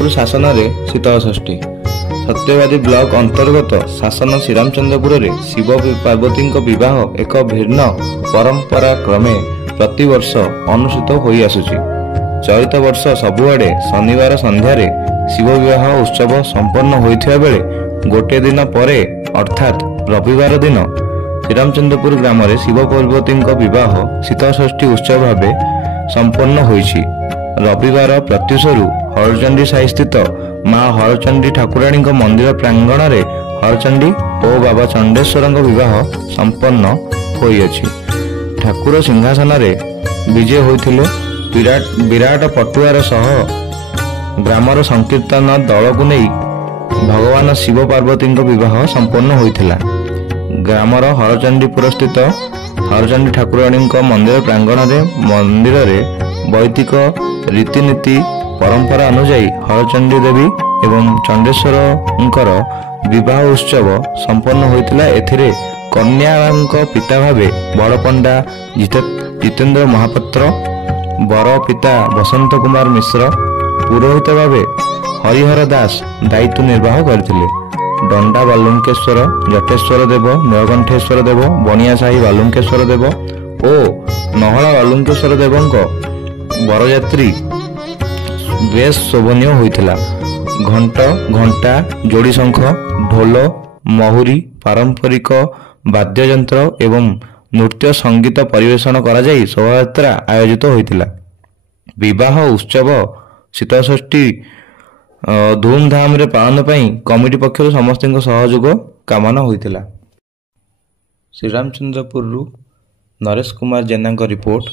श्रीरामचंद्रपुर शासन शीतलषष्ठी सत्यवादी ब्लॉक अंतर्गत शासन श्रीरामचंद्रपुर में शिव पार्वती विवाह एक भिन्न परंपरा क्रमे प्रतिवर्ष अनुष्ठित हो आसुची। चलित वर्ष सबुआडे शनिवार संध्यारे शिव विवाह उत्सव संपन्न होइथिबा बेले गोटे दिन परे अर्थात रविवार दिन श्रीरामचंद्रपुर ग्राम में शिव पार्वती विवाह शीतलषष्ठी उत्सव भाव संपन्न होइछि। रविवार प्रत्युषरु हरचंडी साई स्थित माँ हरचंडी ठाकुराणी मंदिर प्रांगण में हरचंडी और बाबा चंडेश्वर विवाह संपन्न होइछि। ठाकुर सिंहासन विजय होते विराट पटुआर सह ग्रामर संकीर्तन दल को नहीं भगवान शिव पार्वती विवाह संपन्न होता। ग्रामर हरचंडीपुर स्थित हरचंडी ठाकुराणी मंदिर प्रांगण में मंदिर वैदिक रीतिनीति परंपरा अनुजाई हरचंडी देवी एवं चंडेश्वर विवाह उत्सव संपन्न होता। एथिरे कन्या पिता भावे बड़ पंडा जितेंद्र महापात्र, बर पिता बसंत कुमार मिश्र, पुरोहित भावे हरिहर दास दायित्व निर्वाह करथिले। डंडा बालुंकेश्वर, जटेश्वर देव, नीलकंठेश्वर देव, बनियासाही बालुंकेश्वर देव और नहला बालुंकेश्वर देवंक बरयात्री बेस शोभनीय होइथिला। घंटा जोड़ी शंख, ढोल, महुरी, पारंपरिक वाद्ययंत्र एवं नृत्य संगीत परिवेषण करा जाई शोभायात्रा आयोजित होइथिला। विवाह उत्सव शीतलषष्ठी धूमधाम रे पालन पई कमिटी पक्षर समस्त सहयोग कामना होइथिला। श्रीरामचंद्रपुर नरेश कुमार जेना रिपोर्ट।